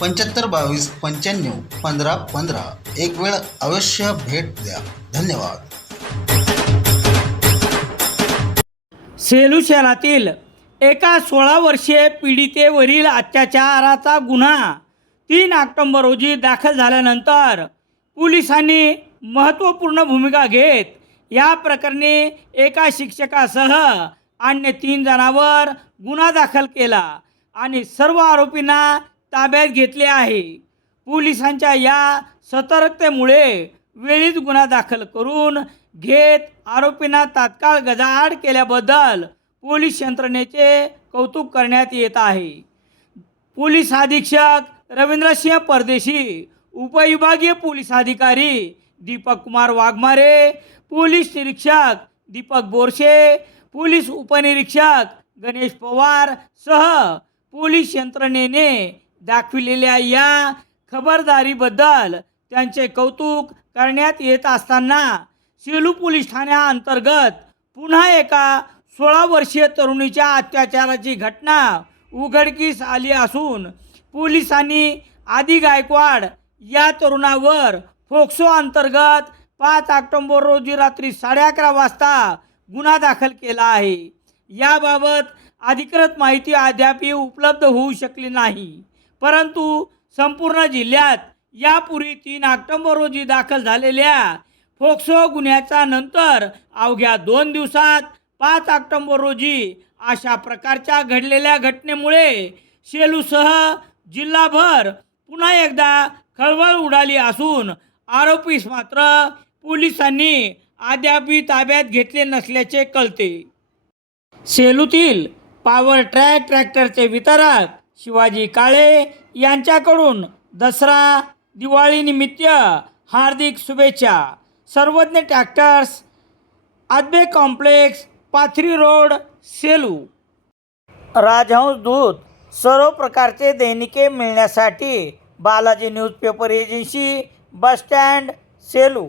पंच्याहत्तर बावीस पंच्याण्णव पंधरा पंधरा. एक वेळ अवश्य भेट द्या. धन्यवाद. सेलू शहरातील एका सोळा वर्षीय पीडितेवरील अत्याचाराचा गुन्हा तीन ऑक्टोंबर रोजी दाखल झाल्यानंतर पोलिसांनी महत्त्वपूर्ण भूमिका घेत या प्रकरणी एका शिक्षकासह अन्य तीन जणांवर गुन्हा दाखल केला आणि सर्व आरोपींना ताब्यात घेतले आहे. पोलिसांच्या या सतर्कतेमुळे वेळीच गुन्हा दाखल करून घेत आरोपींना तात्काळ गजाआड केल्याबद्दल पोलीस यंत्रणेचे कौतुक करण्यात येत आहे. पोलीस अधीक्षक रवींद्रसिंह परदेशी उपविभागीय पोलीस अधिकारी दीपक कुमार वाघमारे पोलीस निरीक्षक दीपक बोरशे पोलीस उपनिरीक्षक गणेश पवार सह पोलीस यंत्रणेने दाखविलेल्या या खबरदारीबद्दल त्यांचे कौतुक करण्यात येत असताना सेलू पोलीस ठाण्याअंतर्गत पुन्हा एका सोळा वर्षीय तरुणीच्या अत्याचाराची घटना उघडकीस आली असून पोलिसांनी आदी गायकवाड या तरुणावर फोक्सो अंतर्गत पाच ऑक्टोंबर रोजी रात्री साडे अकरा वाजता गुन्हा दाखल केला आहे. याबाबत अधिकृत माहिती अद्याप उपलब्ध होऊ शकली नाही. परंतु संपूर्ण जिल्ह्यात यापूर्वी तीन ऑक्टोंबर रोजी दाखल झालेल्या फोक्सो गुन्ह्याच्या नंतर अवघ्या दोन दिवसात पाच ऑक्टोंबर रोजी अशा प्रकारच्या घडलेल्या घटनेमुळे शेलूसह जिल्हाभर पुन्हा एकदा खळबळ उडाली असून आरोपीस मात्र पोलिसांनी अद्यापही ताब्यात घेतले नसल्याचे कळते. सेलूतील पॉवर ट्रॅक ट्रॅक्टरचे वितरक शिवाजी काळे यांच्याकडून दसरा दिवाळीनिमित्त हार्दिक शुभेच्छा. Sarvagya tractors Adbe complex Pathri road Selu. Rajhans Doot सर्व प्रकारचे दैनिके मिळण्यासाठी Balaji newspaper agency bus stand Selu.